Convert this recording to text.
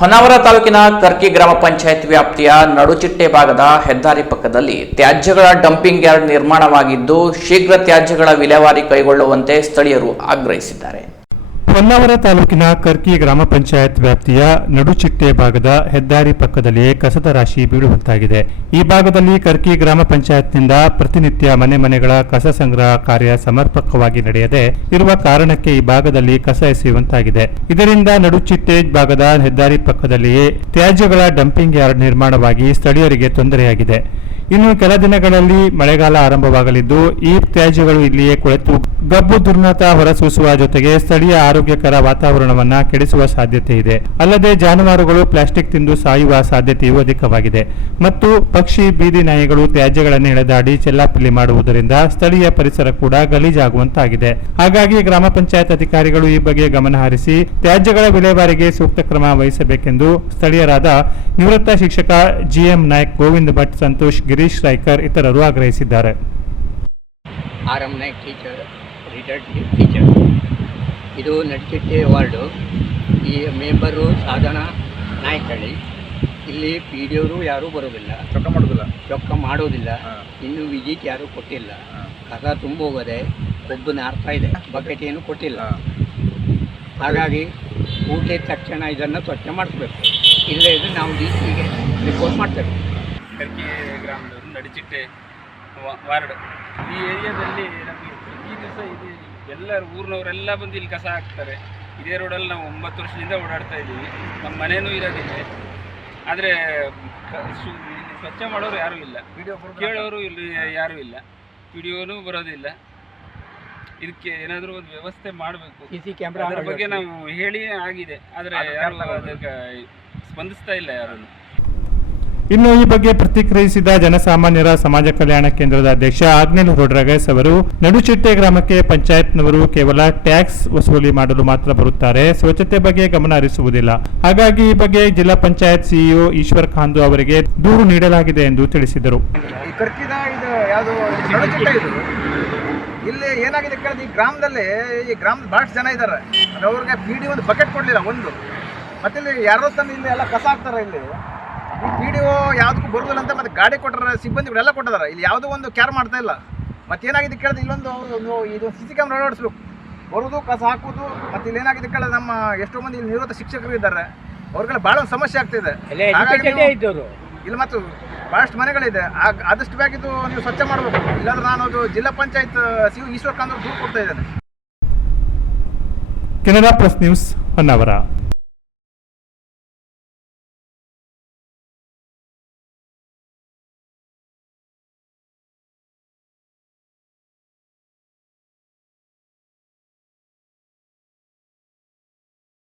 ಹೊನ್ನಾವರ ತಾಲೂಕಿನ ಕರ್ಕಿ ಗ್ರಾಮ ಪಂಚಾಯತ್ ವ್ಯಾಪ್ತಿಯ ನಡುಚಿಟ್ಟೆ ಭಾಗದ ಹೆದ್ದಾರಿ ಪಕ್ಕದಲ್ಲಿ ತ್ಯಾಜ್ಯಗಳ ಡಂಪಿಂಗ್ ಯಾರ್ಡ್ ನಿರ್ಮಾಣವಾಗಿದ್ದು ಶೀಘ್ರ ತ್ಯಾಜ್ಯಗಳ ವಿಲೇವಾರಿ ಕೈಗೊಳ್ಳುವಂತೆ ಸ್ಥಳೀಯರು ಆಗ್ರಹಿಸಿದ್ದಾರೆ. ಹೊನ್ನಾವರ ತಾಲೂಕಿನ ಕರ್ಕಿ ಗ್ರಾಮ ಪಂಚಾಯತ್ ವ್ಯಾಪ್ತಿಯ ನಡುಚಿಟ್ಟೆ ಭಾಗದ ಹೆದ್ದಾರಿ ಪಕ್ಕದಲ್ಲಿಯೇ ಕಸದ ರಾಶಿ ಬೀಳುವಂತಾಗಿದೆ. ಈ ಭಾಗದಲ್ಲಿ ಕರ್ಕಿ ಗ್ರಾಮ ಪಂಚಾಯತ್ನಿಂದ ಪ್ರತಿನಿತ್ಯ ಮನೆ ಮನೆಗಳ ಕಸ ಸಂಗ್ರಹ ಕಾರ್ಯ ಸಮರ್ಪಕವಾಗಿ ನಡೆಯದೆ ಇರುವ ಕಾರಣಕ್ಕೆ ಈ ಭಾಗದಲ್ಲಿ ಕಸ ಎಸೆಯುವಂತಾಗಿದೆ. ಇದರಿಂದ ನಡುಚಿಟ್ಟೆ ಭಾಗದ ಹೆದ್ದಾರಿ ಪಕ್ಕದಲ್ಲಿಯೇ ತ್ಯಾಜ್ಯಗಳ ಡಂಪಿಂಗ್ ಯಾರ್ಡ್ ನಿರ್ಮಾಣವಾಗಿ ಸ್ಥಳೀಯರಿಗೆ ತೊಂದರೆಯಾಗಿದೆ. ಇನ್ನು ಕೆಲ ದಿನಗಳಲ್ಲಿ ಮಳೆಗಾಲ ಆರಂಭವಾಗಲಿದ್ದು, ಈ ತ್ಯಾಜ್ಯಗಳು ಇಲ್ಲಿಯೇ ಕೊಳೆತು ಗಬ್ಬು ದುರ್ನಾತ ಹೊರಸೂಸುವ ಜೊತೆಗೆ ಸ್ಥಳೀಯ ಆರೋಗ್ಯಕರ ವಾತಾವರಣವನ್ನು ಕೆಡಿಸುವ ಸಾಧ್ಯತೆ ಇದೆ. ಅಲ್ಲದೆ ಜಾನುವಾರುಗಳು ಪ್ಲಾಸ್ಟಿಕ್ ತಿಂದು ಸಾಯುವ ಸಾಧ್ಯತೆಯೂ ಅಧಿಕವಾಗಿದೆ. ಮತ್ತು ಪಕ್ಷಿ, ಬೀದಿ ನಾಯಿಗಳು ತ್ಯಾಜ್ಯಗಳನ್ನು ಎಳೆದಾಡಿ ಚೆಲ್ಲಾಪಿಲ್ಲಿ ಮಾಡುವುದರಿಂದ ಸ್ಥಳೀಯ ಪರಿಸರ ಕೂಡ ಗಲೀಜಾಗುವಂತಾಗಿದೆ. ಹಾಗಾಗಿ ಗ್ರಾಮ ಪಂಚಾಯತ್ ಅಧಿಕಾರಿಗಳು ಈ ಬಗ್ಗೆ ಗಮನ ಹರಿಸಿ ತ್ಯಾಜ್ಯಗಳ ವಿಲೇವಾರಿಗೆ ಸೂಕ್ತ ಕ್ರಮ ವಹಿಸಬೇಕೆಂದು ಸ್ಥಳೀಯರಾದ ನಿವೃತ್ತ ಶಿಕ್ಷಕ ಜಿಎಂ ನಾಯಕ್, ಗೋವಿಂದ ಭಟ್, ಸಂತೋಷ್, ಗಿರೀಶ್ ರಾಯ್ಕರ್ ಇತರರು ಆಗ್ರಹಿಸಿದ್ದಾರೆ. ರಿಟೈರ್ಡ್ ಟೀಚರ್ ಇದು ನಡಿಚಿಟ್ಟೆ ವಾರ್ಡು ಈ ಮೆಂಬರು ಸಾಧನ ನಾಯಕಳ್ಳಿ ಇಲ್ಲಿ ಪಿ ಡಿ ಅವರು ಯಾರೂ ಬರೋದಿಲ್ಲ. ಚೊಕ್ಕ ಮಾಡೋದಿಲ್ಲ. ಚೊಕ್ಕ ಮಾಡೋದಿಲ್ಲ. ಇನ್ನೂ ವಿಜಿಟ್ ಯಾರೂ ಕೊಟ್ಟಿಲ್ಲ. ಕಸ ತುಂಬ ಹೋಗದೆ ಕೊಬ್ಬು ನಾರ್ತಾ ಇದೆ. ಬಕೆಟ್ ಏನು ಕೊಟ್ಟಿಲ್ಲ. ಹಾಗಾಗಿ ಊಟ ತಕ್ಷಣ ಇದನ್ನು ಸ್ವಚ್ಛ ಮಾಡಿಸ್ಬೇಕು. ಇಲ್ಲೇ ಇದು ನಾವು ಡಿ ಸಿಗೆ ರಿಪೋರ್ಟ್ ಮಾಡ್ತೇವೆ. ಕರ್ಕಿ ಗ್ರಾಮದವರು ನಡಿಚಿಟ್ಟೆ ವಾರ್ಡ್ ಈ ಏರಿಯಾದಲ್ಲಿ ನಮಗೆ ಪ್ರತಿ ದಿವಸ ಎಲ್ಲ ಎಲ್ಲರೂ ಊರಿನವರೆಲ್ಲ ಬಂದು ಇಲ್ಲಿ ಕಸ ಹಾಕ್ತಾರೆ. ಇದೇ ರೋಡಲ್ಲಿ ನಾವು ಒಂಬತ್ತು ವರ್ಷದಿಂದ ಓಡಾಡ್ತಾ ಇದ್ದೀವಿ. ನಮ್ಮ ಮನೇನೂ ಇರೋದಿದೆ. ಆದರೆ ಸ್ವಚ್ಛ ಮಾಡೋರು ಯಾರೂ ಇಲ್ಲ. ಕೇಳೋರು ಇಲ್ಲಿ ಯಾರೂ ಇಲ್ಲ. ವಿಡಿಯೋನು ಬರೋದಿಲ್ಲ. ಇದಕ್ಕೆ ಏನಾದರೂ ಒಂದು ವ್ಯವಸ್ಥೆ ಮಾಡಬೇಕು. ಅದ್ರ ಬಗ್ಗೆ ನಾವು ಹೇಳಿ ಆಗಿದೆ. ಆದರೆ ಯಾರು ಅದಕ್ಕೆ ಸ್ಪಂದಿಸ್ತಾ ಇಲ್ಲ ಯಾರನ್ನು. ಇನ್ನು ಈ ಬಗ್ಗೆ ಪ್ರತಿಕ್ರಿಯಿಸಿದ ಜನಸಾಮಾನ್ಯರ ಸಮಾಜ ಕಲ್ಯಾಣ ಕೇಂದ್ರದ ಅಧ್ಯಕ್ಷ ಆಗ್ನೇಲ್ ರೊಡ್ರಗಸ್ ಅವರು, ನಡುಚಿಟ್ಟೆ ಗ್ರಾಮಕ್ಕೆ ಪಂಚಾಯತ್ನವರು ಕೇವಲ ಟ್ಯಾಕ್ಸ್ ವಸೂಲಿ ಮಾಡಲು ಮಾತ್ರ ಬರುತ್ತಾರೆ, ಸ್ವಚ್ಛತೆ ಬಗ್ಗೆ ಗಮನ ಹರಿಸುವುದಿಲ್ಲ. ಹಾಗಾಗಿ ಈ ಬಗ್ಗೆ ಜಿಲ್ಲಾ ಪಂಚಾಯತ್ ಸಿಇಒ ಈಶ್ವರ್ ಖಾಂದು ಅವರಿಗೆ ದೂರು ನೀಡಲಾಗಿದೆ ಎಂದು ತಿಳಿಸಿದರು. ಇಲ್ಲಿ ಏನಾಗಿದೆ ಕೇಳಿದ್ರೆ, ಈ ಗ್ರಾಮದಲ್ಲಿ ಈ ಗ್ರಾಮದ ಭಾಳಷ್ಟು ಜನ ಇದ್ದಾರೆ. ಅವ್ರಿಗೆ ಪಿ ಡಿ ಒಂದು ಬಕೆಟ್ ಕೊಡಲಿಲ್ಲ, ಒಂದು. ಮತ್ತೆ ಇಲ್ಲಿ ಯಾರೋ ತಂದು ಇಲ್ಲಿ ಎಲ್ಲ ಕಸ ಹಾಕ್ತಾರೆ ಇಲ್ಲಿ. ಈ ಪಿ ಡಿ ಒ ಯಾವುದಕ್ಕೂ ಬರುದಿಲ್ಲ ಅಂತ ಮತ್ತೆ ಗಾಡಿ ಕೊಟ್ಟರೆ ಸಿಬ್ಬಂದಿಗಳೆಲ್ಲ ಕೊಟ್ಟಿದ್ದಾರೆ. ಇಲ್ಲಿ ಯಾವುದೋ ಒಂದು ಕ್ಯಾರ್ ಮಾಡ್ತಾ ಇಲ್ಲ. ಮತ್ತೆ ಏನಾಗಿದೆ ಕೇಳಿದ್ರೆ ಇಲ್ಲೊಂದು ಅವರು ಒಂದು ಇದು ಸಿ ಸಿ ಕ್ಯಾಮ್ರಾ ಅಳವಡಿಸ್ಬೇಕು ಬರೋದು ಕಸ ಹಾಕೋದು ಮತ್ತೆ ಇಲ್ಲಿ ಏನಾಗಿದೆ ಕೇಳಿದ್ರೆ ನಮ್ಮ ಎಷ್ಟೋ ಮಂದಿ ಇಲ್ಲಿ ನಿವೃತ್ತ ಶಿಕ್ಷಕರು ಇದ್ದಾರೆ. ಅವ್ರಿಗೆಲ್ಲ ಭಾಳ ಒಂದು ಸಮಸ್ಯೆ ಆಗ್ತಿದೆ. ಇಲ್ಲಿ ಮತ್ತು ಭಾಳಷ್ಟು ಮನೆಗಳಿದೆ. ಆಗ- ಆದಷ್ಟು ಬೇಗ ಇದು ನೀವು ಸ್ವಚ್ಛ ಮಾಡಬೇಕು. ಇಲ್ಲಾಂದ್ರೆ ನಾನು ಅದು ಜಿಲ್ಲಾ ಪಂಚಾಯತ್ ಸಿ ಈಶ್ವರ್ ಕಾಂತ್ ದೂರು ಕೊಡ್ತಾ ಇದ್ದೇನೆ. Canara plus news Honnavara.